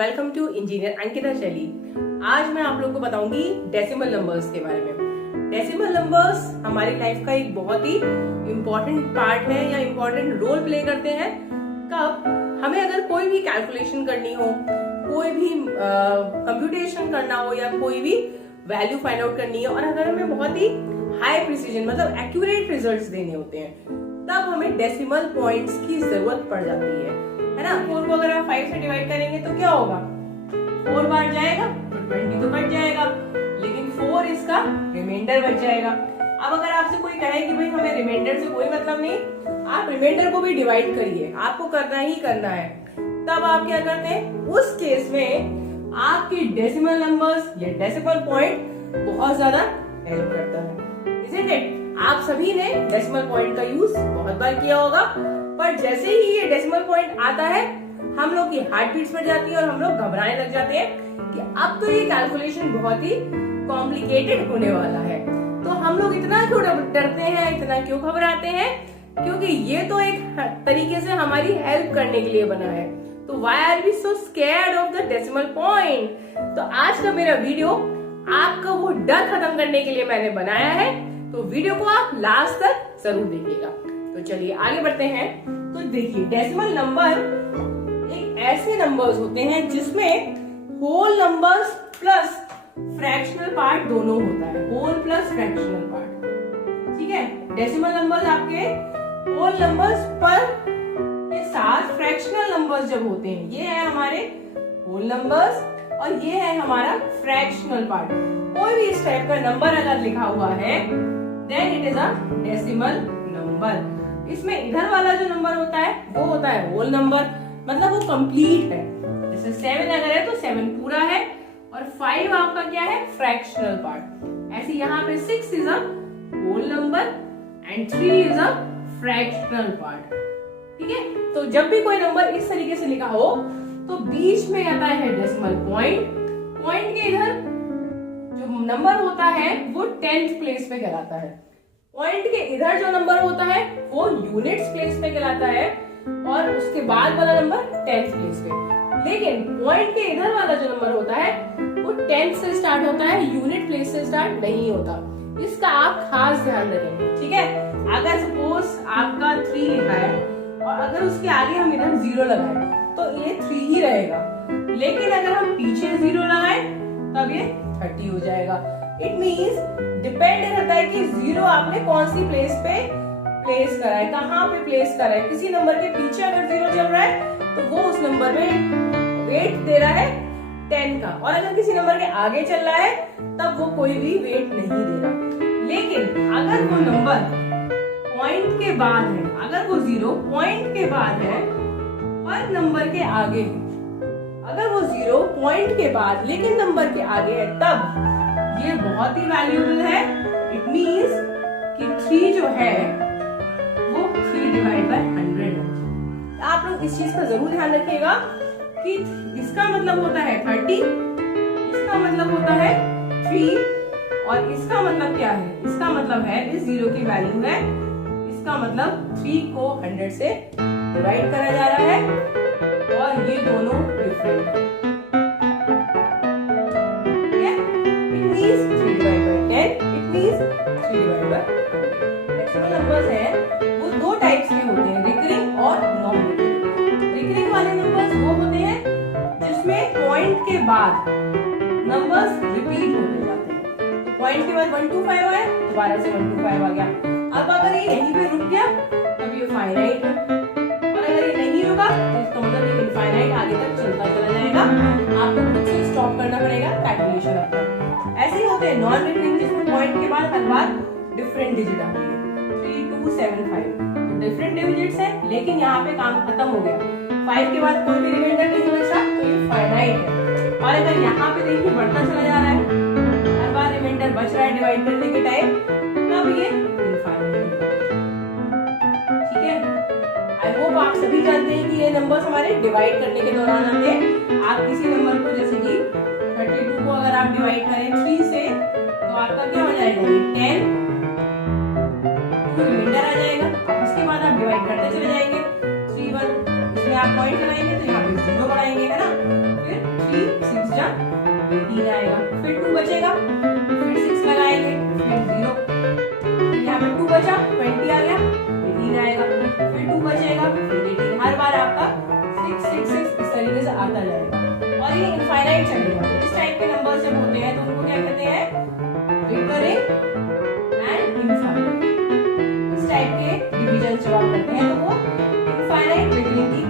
Welcome to engineer Ankita शैली। आज मैं आप लोगों को बताऊंगी डेसिमल नंबर्स के बारे में। डेसिमल नंबर्स हमारी लाइफ का एक बहुत ही इम्पोर्टेंट पार्ट है या इम्पोर्टेंट रोल प्ले करते हैं। कब हमें अगर कोई भी कैलकुलेशन करनी हो, कोई भी कंप्यूटेशन करना हो या कोई भी वैल्यू फाइंड आउट करनी है और अगर हमें बहुत ही हाई प्रिसीजन मतलब एक्यूरेट रिजल्ट्स देने होते हैं, तब हमें डेसिमल पॉइंट्स की जरूरत पड़ जाती है ना। 4 को अगर आप 5 से डिवाइड करेंगे तो क्या होगा? 4 बार जाएगा तो 20 तो कट जाएगा, लेकिन 4 इसका रिमाइंडर बच जाएगा। अब अगर आपसे कोई कहे कि भाई हमें रिमाइंडर से कोई मतलब नहीं, आप रिमाइंडर को भी डिवाइड करिए, आपको करना ही करना है, तब आप क्या करते हैं? उस केस में आपकी डेसिमल नंबर्स या डेसिमल पॉइंट बहुत ज्यादा हेल्प करता है। Isn't it? आप सभी ने डेसिमल पॉइंट का यूज बहुत बार किया होगा, पर जैसे ही ये डेसिमल पॉइंट आता है हम लोग की हार्ट बीट्स बढ़ जाती है और हम लोग घबराने लग जाते हैं कि अब तो ये कैलकुलेशन बहुत ही कॉम्प्लिकेटेड होने वाला है। तो हम लोग इतना क्यों डरते हैं, इतना क्यों घबराते हैं? क्योंकि ये तो एक तरीके से हमारी हेल्प करने के लिए बना है। तो why are we so scared of the decimal point? तो आज का मेरा वीडियो आपका वो डर खत्म करने के लिए मैंने बनाया है, तो वीडियो को आप लास्ट तक जरूर देखिएगा। तो चलिए आगे बढ़ते हैं। तो देखिए, डेसिमल नंबर एक ऐसे नंबर्स होते हैं जिसमें whole numbers plus fractional part दोनों होता है। होल प्लस फ्रैक्शनल पार्ट, ठीक है। डेसिमल नंबर्स आपके होल नंबर्स पर के साथ फ्रैक्शनल नंबर्स जब होते हैं, ये है हमारे होल नंबर्स और ये है हमारा फ्रैक्शनल पार्ट। कोई भी इस टाइप का नंबर अगर लिखा हुआ है then it is a decimal number. इसमें इधर वाला जो नंबर होता है वो होता है होल नंबर, मतलब वो कंप्लीट है। जैसे 7 अगर है तो 7 पूरा है और 5 आपका क्या है? Fractional part. ऐसे यहाँ पे 6 is a whole number and 3 is a fractional part, ठीक है। तो जब भी कोई नंबर इस तरीके से लिखा हो तो बीच में आता है डेसिमल पॉइंट। पॉइंट के इधर जो नंबर होता है वो 10th प्लेस पे कहलाता है। पॉइंट के इधर जो नंबर होता है वो यूनिट्स प्लेस पे कहलाता है और उसके बाद वाला नंबर 10th प्लेस पे। लेकिन पॉइंट के इधर वाला जो नंबर होता है वो 10th से स्टार्ट होता है, यूनिट प्लेस से स्टार्ट नहीं होता। इसका आप खास ध्यान रखेंगे, ठीक है। अगर सपोज आपका 3 लिखा है और अगर उसके आगे हम इधर 0 लगाए तो ये 3 ही रहेगा, लेकिन अगर हम पीछे 0 लगाए तब ये 30 हो जाएगा। इट मींस डिपेंड रहता है कि 0 आपने कौन सी प्लेस पे प्लेस करा है, कहाँ पे प्लेस करा है। किसी नंबर के पीछे अगर 0 चल रहा है तो वो उस नंबर में वेट दे रहा है 10 का, और अगर किसी नंबर के आगे चल रहा है तब वो कोई भी वेट नहीं दे रहा। लेकिन अगर वो नंबर पॉइंट के बाद है, अगर वो 0 पॉइंट के बाद है पर नंबर के आगे है, अगर वो 0 पॉइंट के बाद लेकिन नंबर के आगे है, तब ये बहुत ही वैल्यूएबल है। इट मींस कि 3 जो है वो 3 डिवाइड बाय 100 है। आप लोग इस चीज का जरूर ध्यान रखिएगा कि इसका मतलब होता है 30, इसका मतलब होता है 3 और इसका मतलब क्या है? इसका मतलब है इस 0 की वैल्यू है, इसका मतलब 3 को 100 से डिवाइड करा जा रहा है और ये दोनों डिफरेंट है। It means 3 divide by 10, it means 3 divide by 100। Decimal numbers हैं वो 2 टाइप्स के होते हैं, रिकरिंग और नॉन रिकरिंग। रिकरिंग वाले नंबर्स वो होते हैं जिसमें पॉइंट के बाद नंबर्स रिपीट होते जाते हैं। तो पॉइंट के बाद 1 2 5 आया, दोबारा से 1 2 5 आ गया। अब अगर ये यहीं पे रुक गया तब ये फाइनाइट है, और अगर ये नहीं रुका तो इसका मतलब ये इनफाइनाइट आगे तक चलता चला जाएगा। आपको खुद से स्टॉप करना पड़ेगा कैलकुलेशन अपना। ऐसे ही होते हैं नॉन रिकरिंग, जिसमें पॉइंट के बाद हर बार डिफरेंट डिजिट आती है, 3 2 7 5 तो डिफरेंट डिजिट्स है, लेकिन यहाँ पे काम खत्म हो गया। 5 के बाद कोई भी रिमाइंडर नहीं बचा तो ये फाइनाइट है। और अगर यहाँ पे देखिए बढ़ता चला जा रहा है, हर बार रिमाइंडर बच रहा है डिवाइड करने के टाइम, तब ये आप सभी जानते हैं कि ये नंबर्स हमारे डिवाइड करने के दौरान आते हैं। आप किसी नंबर को जैसे कि 32 को अगर आप डिवाइड करें 3 से तो आपका क्या हो जाएगा? ये 10 रिमाइंडर आ जाएगा। अब उसके बाद आप डिवाइड करते चले जाएंगे 3 1, इसमें आप पॉइंट लगाएंगे तो यहाँ पे 0 बढ़ाएंगे, है ना। फिर 60, 6 जा 18 आएगा, फिर 2 बचेगा, फिर 6 लगाएंगे, फिर 0, यहाँ पे 2 बचा, 20 आ गया, 18 आएगा, फिर 2 बचेगा, फिर 18, हर बार आपका 6 6 6 इस तरीके से आता जाएगा और ये इनफाइनाइट चलेगा। तो इस टाइप के नंबर जब होते हैं तो उनको क्या कहते हैं, रिकरिंग एंड इनफाइनाइट। इस टाइप के डिवीजन जब आप करते हैं तो वो इनफाइनाइट रिकरिंग की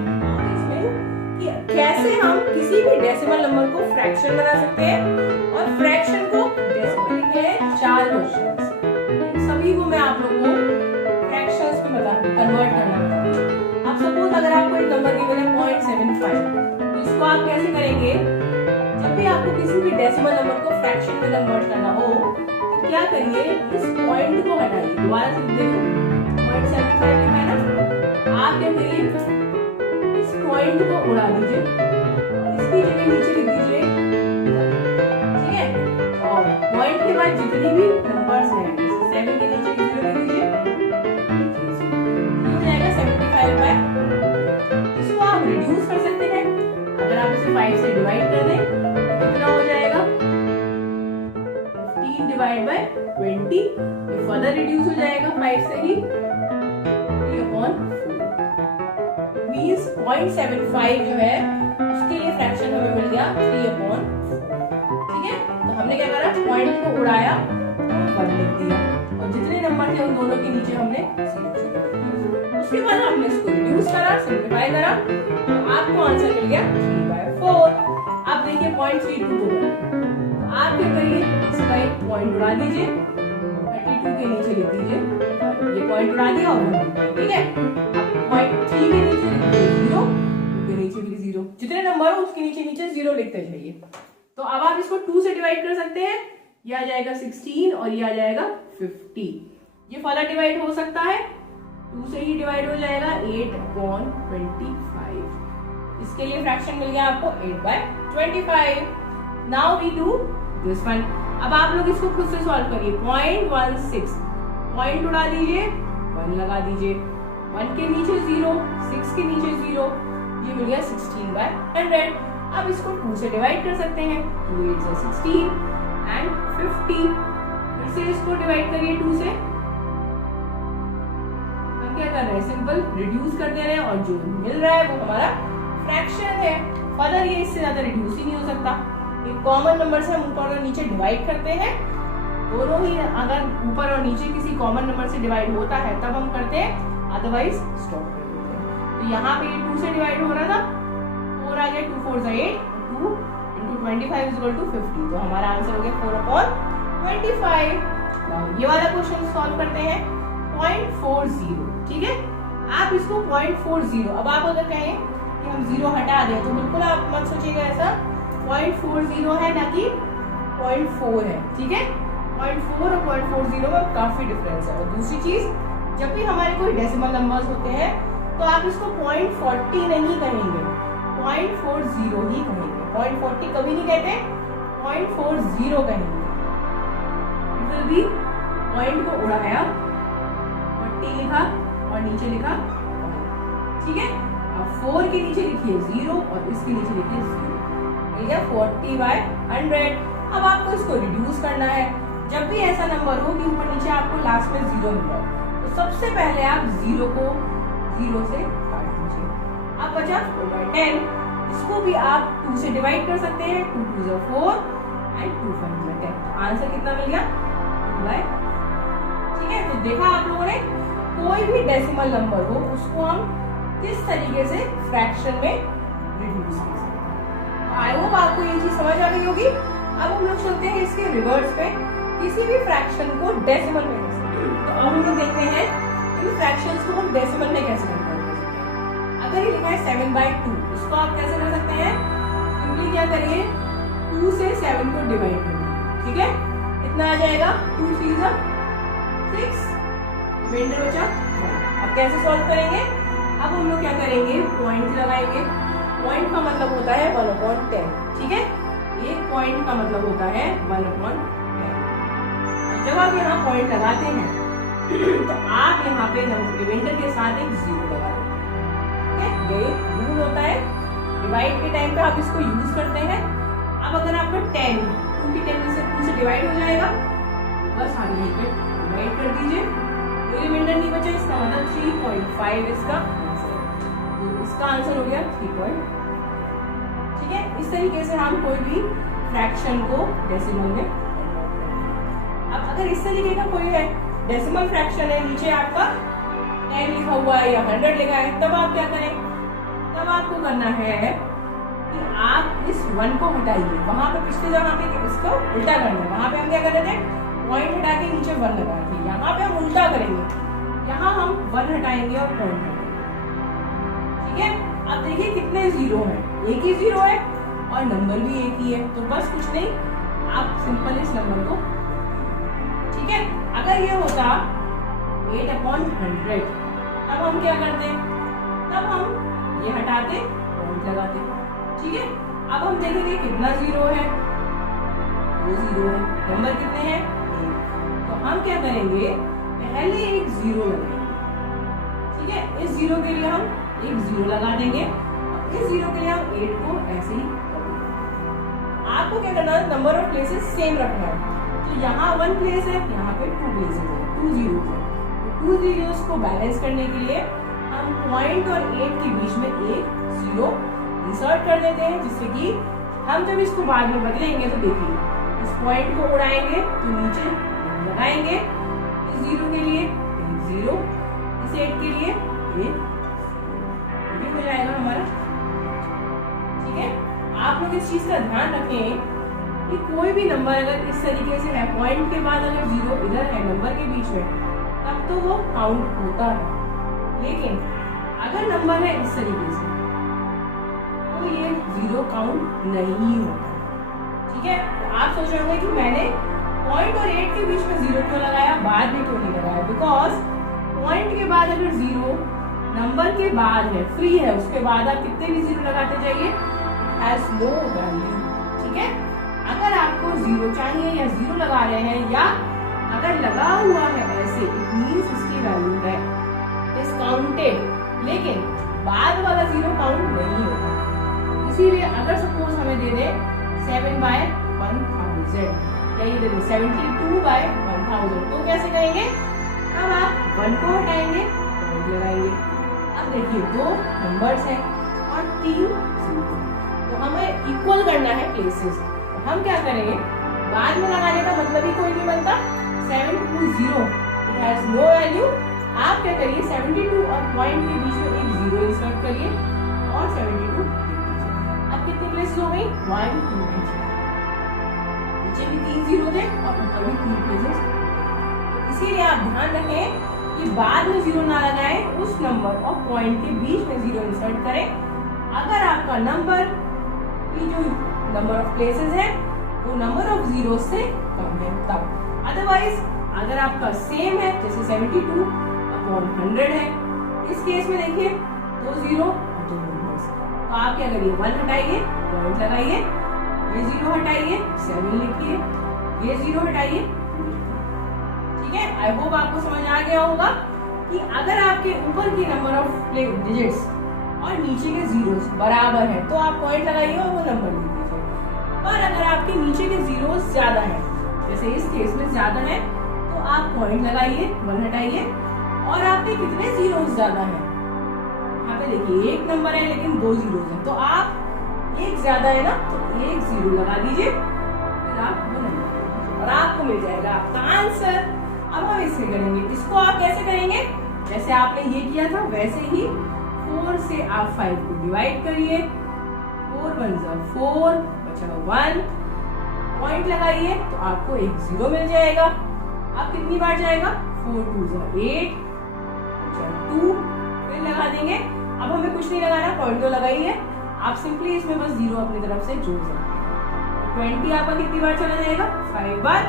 कि कैसे हम किसी भी डेसिमल नंबर को फ्रैक्शन बना सकते हैं और फ्रैक्शन को डेसिमल लिखे हैं 4 क्वेश्चंस, सभी को मैं आप लोगों को फ्रैक्शंस में कन्वर्ट करना बताऊंगी। अब सपोज अगर आपको एक नंबर गिवन है 0.75, तो इसको आप कैसे करेंगे, जब भी आपको किसी भी डेसिमल नंबर को फ्रैक्शन में कन्वर्ट करना हो तो क्या करिए, इस पॉइंट को हटाइए, दोबारा से देखो 0.75 लिखा है ना, आप क्या करिए इस पॉइंट को उड़ा दीजिए, इसकी जगह नीचे लिख दीजिए, ठीक है, और पॉइंट के बाद जितनी भी नंबर्स हैं 7 के नीचे 0 लिख दीजिए, ये हो जाएगा 75 इसको आप रिड्यूस कर सकते हैं, अगर आप इसे 5 से डिवाइड कर दें कितना हो जाएगा 15 डिवाइड बाय 20, ये फर्दर रिड्यूस हो जाएगा 5 से ही 3/4, मींस 0.75 जो है उसके लिए फ्रैक्शन हमें मिल गया 3/4, ठीक है। तो हमने क्या करा, पॉइंट को उड़ाया और 1 लिख दिया और जितने नंबर थे उन दोनों के नीचे हमने 0, उसके बाद हमने इसको रिड्यूस करा, सिंपलीफाई करा, तो आपको आंसर मिल गया 3/4। अब देखिए 0.32 तो आप क्या करिए, इसका एक पॉइंट उड़ा दीजिए, 32 के नीचे लिख दीजिए, ये पॉइंट उड़ा दिया और ठीक है। अब 0.3 के नीचे लिख दीजिए 0, 2 के नीचे भी 0, जितने नंबर हो उसके नीचे नीचे 0 लिखते जाइए। तो अब आप इसको 2 से डिवाइड कर सकते हैं, ये आ जाएगा 16 और ये आ जाएगा 50, ये फर्दर डिवाइड हो सकता है, 2 से ही डिवाइड हो जाएगा 8/25, इसके लिए फ्रैक्शन मिल गया आपको 8/25। Now we do this one. अब आप लोग इसको खुद से सॉल्व करिए, 0.16 पॉइंट उड़ा दीजिए, 1 लगा दीजिए, 1 के नीचे 0, 6 के नीचे 0, ये मिल गया 16/100। अब इसको 2 से डिवाइड कर सकते हैं, 2 8 से 16 एंड 50, फिर से इसको डिवाइड करिए 2 से, हम क्या कर रहे हैं, सिंपल रिड्यूस कर दे रहे हैं और जो मिल रहा है वो हमारा फ्रैक्शन है, फर्दर ये इससे ज्यादा रिड्यूस ही नहीं हो सकता। एक कॉमन नंबर से हम ऊपर और नीचे डिवाइड करते हैं, दोनों ही अगर ऊपर और नीचे किसी कॉमन नंबर से डिवाइड होता है तब हम करते हैं, अदरवाइज स्टॉप कर देते हैं। तो यहाँ पे ये 2 से डिवाइड हो रहा था, 4 आ गया, 2 4 8, 2 into 25 = 50, तो हमारा आंसर हो गया 4/25। ये वाला क्वेश्चन सॉल्व करते हैं 0.40, ठीक है। आप इसको 0.40, अब आप अगर कहें कि हम 0 हटा दें तो बिल्कुल आप मत सोचिएगा ऐसा, 0.40 है ना कि 0.4 है, ठीक है। 0.4 और 0.40 में काफी डिफरेंस है। और दूसरी चीज, जब भी हमारे कोई डेसिमल नंबर्स होते हैं तो आप इसको 0.40 नहीं कहेंगे, 0.40 ही कहेंगे, 0.40 कभी नहीं कहते, 0.40 कहेंगे। इट विल बी, पॉइंट को उड़ाया, 40 लिखा और नीचे लिखा 1, ठीक है। अब 4 के नीचे लिखिए 0 और इसके नीचे लिखिए 0, ठीक है, 40/100। अब आपको इसको रिड्यूस करना है, जब भी ऐसा नंबर हो कि ऊपर नीचे आपको लास्ट में 0 मिल रहा है तो सबसे पहले आप 0 को 0 से काट दीजिए, अब बचा 4/10, इसको भी आप 2 से डिवाइड कर सकते हैं, 2 2 4 एंड 2 5 10, आंसर कितना मिल गया 2/, ठीक है। तो देखा आप लोगों ने, कोई भी डेसिमल नंबर हो उसको हम किस तरीके से फ्रैक्शन में रिड्यूस कर सकते हैं। आई होप आपको ये चीज समझ आ गई होगी। अब हम लोग चलते हैं इसके रिवर्स पे, किसी भी फ्रैक्शन को डेसिमल में कैसे, तो अब हम लोग देखते हैं इन फ्रैक्शंस को हम डेसिमल में कैसे कन्वर्ट कर सकते हैं। अगर ये लिखा है 7/2, इसको आप कैसे कर सकते हैं, सिंपली क्या करिए, 2 से 7 को डिवाइड करिए, ठीक है, इतना आ जाएगा, 2 3 6, रिमाइंडर बचा 1। अब कैसे सॉल्व करेंगे, अब हम लोग क्या करेंगे, पॉइंट लगाएंगे, पॉइंट का मतलब होता है 1/10, ठीक है, एक पॉइंट का मतलब होता है 1/10। जब आप यहाँ पॉइंट लगाते हैं तो आप यहाँ पे रिमाइंडर के साथ एक 0 लगा देते हैं, ठीक है, ये रूल होता है। डिवाइड के टाइम पे आप इसको यूज करते हैं। अब अगर आपका 10 2 की 10 से डिवाइड हो जाएगा, बस आप यहीं पे डिवाइड कर दीजिए, कोई रिमाइंडर नहीं बचा, इसका मतलब 3.5 इसका आंसर। तो इसका आंसर हो गया 3. ठीक है, इस तरीके से हम कोई भी फ्रैक्शन को डेसिमल में। अब अगर इस तरीके का कोई है डेसिमल फ्रैक्शन है, नीचे आपका 10 लिखा हुआ है या 100 लिखा है, तब आप क्या करें, तब आपको करना है कि आप इस 1 को हटाइए। वहां पे पिछले जगह पे इसको उल्टा करना है, वहां पे हम क्या कर रहे थे, पॉइंट हटा के नीचे 1 लगाए थे, यहाँ पे हम उल्टा करेंगे, यहाँ हम 1 हटाएंगे और पॉइंट हटाएंगे। ठीक है, अब देखिए कितने जीरो हैं, एक ही जीरो है और नंबर भी एक ही है, तो बस कुछ नहीं, आप सिंपल इस नंबर को, ठीक है, अगर ये होता 8/100, तब हम क्या करते, तब हम ये हटाते, पॉइंट लगाते। ठीक है, अब हम देखेंगे कितना जीरो है, 2 जीरो है, नंबर कितने हैं, 1, तो हम क्या करेंगे, पहले एक जीरो लगाएंगे। ठीक है, इस जीरो के लिए हम एक जीरो लगा देंगे, और इस जीरो के लिए हम 8 को ऐसे ही कर देंगे। आपको क्या करना है, नंबर ऑफ प्लेसेस सेम रखना है, तो यहाँ 1 प्लेस है, यहाँ पे 2 प्लेसेस है, 2 जीरो है, तो 2 जीरोस को बैलेंस करने के लिए हम पॉइंट और 8 के बीच में एक जीरो इंसर्ट कर देते हैं, जिससे कि हम जब इसको बाद में बदलेंगे तो देखिए इस पॉइंट को उड़ाएंगे तो नीचे लगाएंगे, इस जीरो के लिए एक जीरो, इस 8 के लिए ये भी हो जाएगा हमारा। ठीक है, आप लोग इस चीज का ध्यान रखें कि कोई भी नंबर अगर इस तरीके से है, पॉइंट के बाद अगर जीरो इधर है नंबर के बीच में, तब तो वो काउंट होता है, लेकिन अगर नंबर है इस तरीके से तो ये जीरो काउंट नहीं होता। ठीक है, तो आप सोच रहे होंगे कि मैंने पॉइंट और 8 के बीच में जीरो क्यों लगाया, बाद में क्यों नहीं लगाया, बिकॉज पॉइंट के बाद अगर जीरो नंबर के बाद है, फ्री है, उसके बाद आप कितने भी जीरो लगाते जाइए, हैज नो वैल्यू। ठीक है, अगर आपको जीरो चाहिए या जीरो लगा रहे हैं, या अगर लगा हुआ है ऐसे, इट मींस इसकी वैल्यू है, इज काउंटेड, लेकिन बाद वाला जीरो काउंट नहीं होगा। इसीलिए अगर सपोज हमें दे दे 7/1000, या ये दे दे 72/1000, तो कैसे करेंगे, अब आप 1 को हटाएंगे, पॉइंट लगाएंगे। अब देखिए 2 नंबर्स हैं और 3 जीरो, तो हमें इक्वल करना है प्लेसेस, तो हम क्या करेंगे, बाद में लगाने का मतलब ही कोई नहीं बनता, 720 इट हैज नो वैल्यू। आप क्या करिए, 72 और पॉइंट के बीच में एक जीरो इंसर्ट करिए और 72 अब कितने प्लेसेस हो गई, 1 2 3, नीचे भी 3 जीरो थे और ऊपर भी 3 प्लेसेस। इसीलिए आप ध्यान रखें कि बाद में जीरो ना लगाएं, उस नंबर और पॉइंट के बीच में जीरो इंसर्ट करें अगर आपका नंबर की जो नंबर ऑफ प्लेसेस है वो नंबर ऑफ जीरो से कम है तब। अदरवाइज अगर आपका सेम है, जैसे 72/100 है, इस केस में देखिए 2 जीरो और 2 नंबर्स, तो आप क्या करिए, 1 हटाइए, पॉइंट लगाइए, ये जीरो हटाइए, 7 लिखिए, ये जीरो हटाइए। ठीक है, आई होप आपको समझ आ गया होगा कि अगर आपके ऊपर की नंबर ऑफ डिजिट्स और नीचे के जीरोस बराबर है तो आप पॉइंट लगाइए और वो नंबर लिख दीजिए। पर अगर आपके नीचे के जीरोस ज्यादा है, जैसे इस केस में ज्यादा है, तो आप पॉइंट लगाइए, 1 हटाइए, और आपके कितने जीरोस ज्यादा है, यहाँ पे देखिए 1 नंबर है लेकिन 2 जीरोस है, तो आप 1 ज्यादा है ना, तो 1 जीरो लगा दीजिए, फिर आप वो नंबर और आपको मिल जाएगा आपका आंसर। अब हम इसे करेंगे, इसको आप कैसे करेंगे, जैसे आपने ये किया था वैसे ही 4 से आप 5 को डिवाइड करिए, 4 1 4 बचा 1, पॉइंट लगाइए तो आपको एक जीरो मिल जाएगा। अब कितनी बार जाएगा, 4 2 8 बचा 2, फिर लगा देंगे। अब हमें कुछ नहीं लगाना, पॉइंट तो लगाइए, आप सिंपली इसमें बस जीरो अपनी तरफ से जोड़ सकते हैं। 20 आपका कितनी बार चला जाएगा, 5 बार,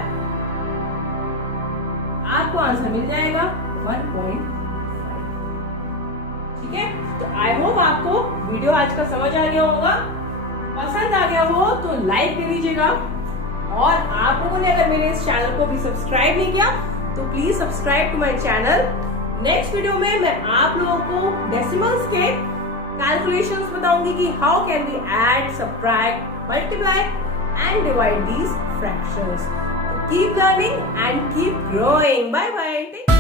आपको आंसर मिल जाएगा 1.5। ठीक है, तो आई होप आपको वीडियो आज का समझ आ गया होगा। पसंद आ गया हो तो लाइक कर दीजिएगा, और आप लोगों ने अगर मेरे इस चैनल को भी सब्सक्राइब नहीं किया तो please subscribe to my channel. Next video में मैं आप लोगों को डेसिमल्स के कैलकुलेशंस बताऊंगी कि how can we add, subtract, multiply and divide these fractions. Keep learning and keep growing. Bye bye.